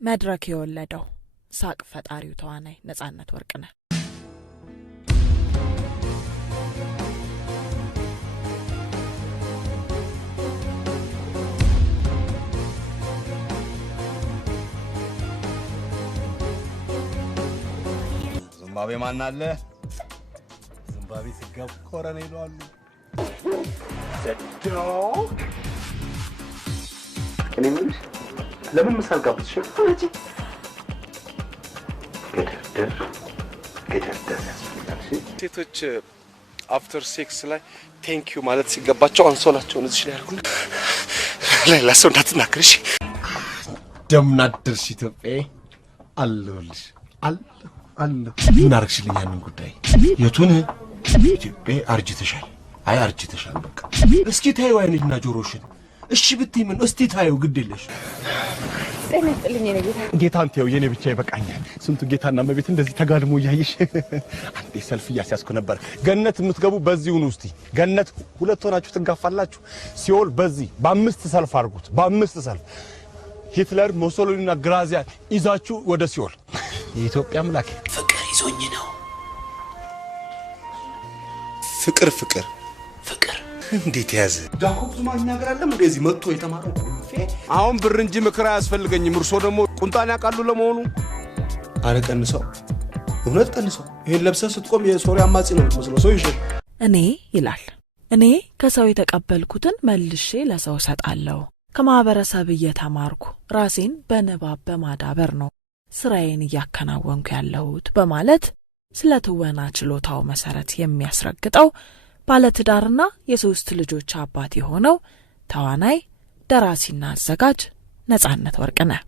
መድረክ የወለደው ሳቅ ፈጣሪው ተዋናይ ነጻነት ወርቅነህ ዝምባብዌ ማን አለ? ዝምባብዌ ሲገብ ኮረኔሉ አሉ። እኔ ለምን ምሳል ጋብዝሽ? አጂ ገደር ያስፈልጋል። ሴቶች አፍተር ሴክስ ላይ ቴንክ ዩ ማለት ሲገባቸው አንሶላቸውን እዚህ ላይ ያርጉና ሌላ ሰው እንዳትናገርሽ። ደምናደርሽ ኢትዮጵያ አለሁልሽ አለ ምን አርግሽልኝ? ያንን ጉዳይ የቱን ኢትዮጵያ አርጅተሻል። አይ አርጅተሻል በቃ። እስኪ ታዩ አይንና ጆሮሽን እሺ ብትይ ምን እስቲ ታዩ ግድልሽ። ጤናስጥልኝ የኔ ጌታ አንተው የኔ ብቻ ይበቃኛል። ስንቱ ጌታና መቤት እንደዚህ ተጋድሞ ያይሽ። አንዴ ሰልፍ ያስያዝኩ ነበር። ገነት የምትገቡ በዚሁ ነው። እስቲ ገነት ሁለት ሆናችሁ ትጋፋላችሁ። ሲኦል በዚህ በአምስት ሰልፍ አርጉት። በአምስት ሰልፍ ሂትለር ሞሶሎኒና ግራዚያን ይዛችሁ ወደ ሲኦል። የኢትዮጵያ አምላክ ፍቅር ይዞኝ ነው። ፍቅር እንዴት ያዘ? ጃኮብ ዙማ ይናገራለም እንደዚህ መጥቶ የተማረው አሁን ብር እንጂ ምክር አያስፈልገኝም። እርሶ ደግሞ ቁንጣን ያቃሉ ለመሆኑ? አረ ቀንሰው፣ እውነት ቀንሰው። ይሄን ለብሰህ ስትቆም የሶሪያ አማጺ ነው የምትመስለው። ሰው ይሽል እኔ ይላል እኔ ከሰው የተቀበልኩትን መልሼ ለሰው ሰጣለሁ። ከማህበረሰብ እየተማርኩ ራሴን በንባብ በማዳበር ነው ስራዬን እያከናወንኩ ያለሁት በማለት ስለ ትወና ችሎታው መሰረት የሚያስረግጠው ባለትዳርና የሶስት ልጆች አባት የሆነው ተዋናይ ደራሲና አዘጋጅ ነጻነት ወርቅነህ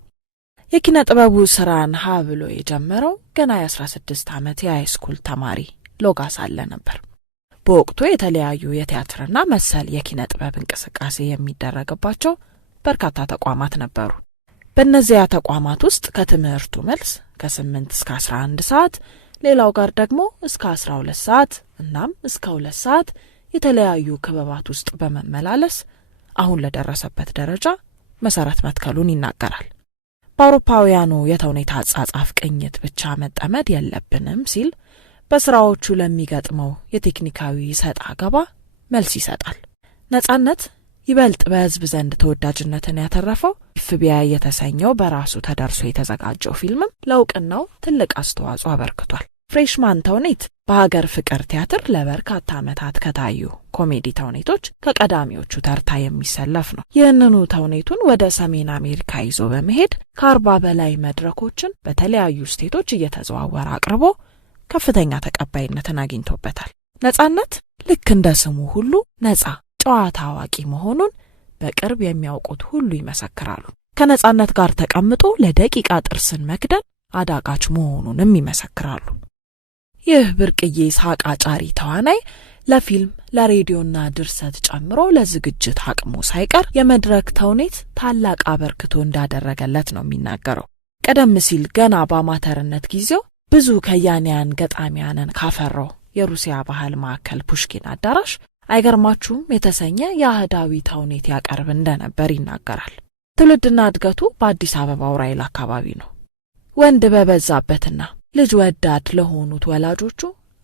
የኪነ ጥበቡ ስራን ሀ ብሎ የጀመረው ገና የ16 ዓመት የሃይስኩል ተማሪ ሎጋ ሳለ ነበር። በወቅቱ የተለያዩ የቲያትርና መሰል የኪነ ጥበብ እንቅስቃሴ የሚደረግባቸው በርካታ ተቋማት ነበሩ። በእነዚያ ተቋማት ውስጥ ከትምህርቱ መልስ ከ8 እስከ 11 ሰዓት ሌላው ጋር ደግሞ እስከ 12 ሰዓት እናም እስከ 2 ሰዓት የተለያዩ ክበባት ውስጥ በመመላለስ አሁን ለደረሰበት ደረጃ መሰረት መትከሉን ይናገራል። በአውሮፓውያኑ የተውኔት አጻጻፍ ቅኝት ብቻ መጠመድ የለብንም ሲል በስራዎቹ ለሚገጥመው የቴክኒካዊ ሰጣ ገባ መልስ ይሰጣል። ነጻነት ይበልጥ በህዝብ ዘንድ ተወዳጅነትን ያተረፈው FBI የተሰኘው በራሱ ተደርሶ የተዘጋጀው ፊልምም ለውቅናው ትልቅ አስተዋጽኦ አበርክቷል። ፍሬሽማን ተውኔት በሀገር ፍቅር ቲያትር ለበርካታ ዓመታት ከታዩ ኮሜዲ ተውኔቶች ከቀዳሚዎቹ ተርታ የሚሰለፍ ነው። ይህንኑ ተውኔቱን ወደ ሰሜን አሜሪካ ይዞ በመሄድ ከ40 በላይ መድረኮችን በተለያዩ ስቴቶች እየተዘዋወረ አቅርቦ ከፍተኛ ተቀባይነትን አግኝቶበታል። ነጻነት ልክ እንደ ስሙ ሁሉ ነጻ ጨዋታ አዋቂ መሆኑን በቅርብ የሚያውቁት ሁሉ ይመሰክራሉ። ከነጻነት ጋር ተቀምጦ ለደቂቃ ጥርስን መክደን አዳጋች መሆኑንም ይመሰክራሉ። ይህ ብርቅዬ ሳቅ አጫሪ ተዋናይ ለፊልም ለሬዲዮና ድርሰት ጨምሮ ለዝግጅት አቅሙ ሳይቀር የመድረክ ተውኔት ታላቅ አበርክቶ እንዳደረገለት ነው የሚናገረው። ቀደም ሲል ገና በአማተርነት ጊዜው ብዙ ከያንያን ገጣሚያንን ካፈራው የሩሲያ ባህል ማዕከል ፑሽኪን አዳራሽ አይገርማችሁም የተሰኘ የአህዳዊ ተውኔት ያቀርብ እንደነበር ይናገራል። ትውልድና እድገቱ በአዲስ አበባ ራይል አካባቢ ነው። ወንድ በበዛበትና ልጅ ወዳድ ለሆኑት ወላጆቹ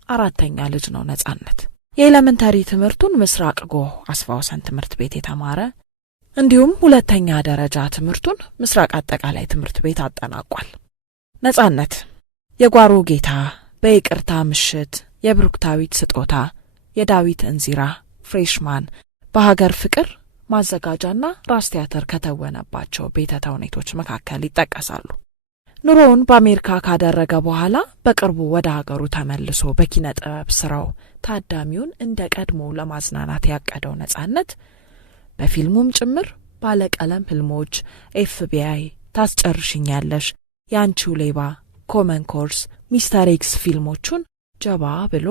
አራተኛ ልጅ ነው ነጻነት። የኤሌመንተሪ ትምህርቱን ምስራቅ ጎህ አስፋውሰን ትምህርት ቤት የተማረ እንዲሁም ሁለተኛ ደረጃ ትምህርቱን ምስራቅ አጠቃላይ ትምህርት ቤት አጠናቋል። ነጻነት የጓሮ ጌታ፣ በይቅርታ ምሽት፣ የብሩክታዊት ስጦታ፣ የዳዊት እንዚራ፣ ፍሬሽማን፣ በሀገር ፍቅር ማዘጋጃና ራስ ቲያትር ከተወነባቸው ቤተ ተውኔቶች መካከል ይጠቀሳሉ። ኑሮውን በአሜሪካ ካደረገ በኋላ በቅርቡ ወደ ሀገሩ ተመልሶ በኪነ ጥበብ ስራው ታዳሚውን እንደ ቀድሞ ለማዝናናት ያቀደው ነጻነት በፊልሙም ጭምር ባለቀለም ህልሞች፣ FBI፣ ታስጨርሽኛለሽ፣ ያንቺው ሌባ፣ ኮመን ኮርስ፣ ሚስተር ኤክስ ፊልሞቹን ጀባ ብሎ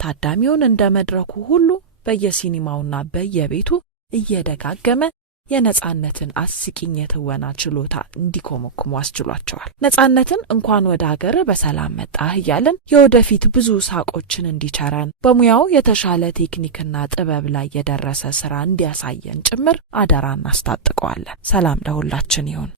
ታዳሚውን እንደ መድረኩ ሁሉ በየሲኒማውና በየቤቱ እየደጋገመ የነጻነትን አስቂኝ የትወና ችሎታ እንዲኮመኩሙ አስችሏቸዋል። ነጻነትን እንኳን ወደ ሀገር በሰላም መጣህ እያልን የወደፊት ብዙ ሳቆችን እንዲቸረን በሙያው የተሻለ ቴክኒክና ጥበብ ላይ የደረሰ ስራ እንዲያሳየን ጭምር አደራ እናስታጥቀዋለን። ሰላም ለሁላችን ይሁን።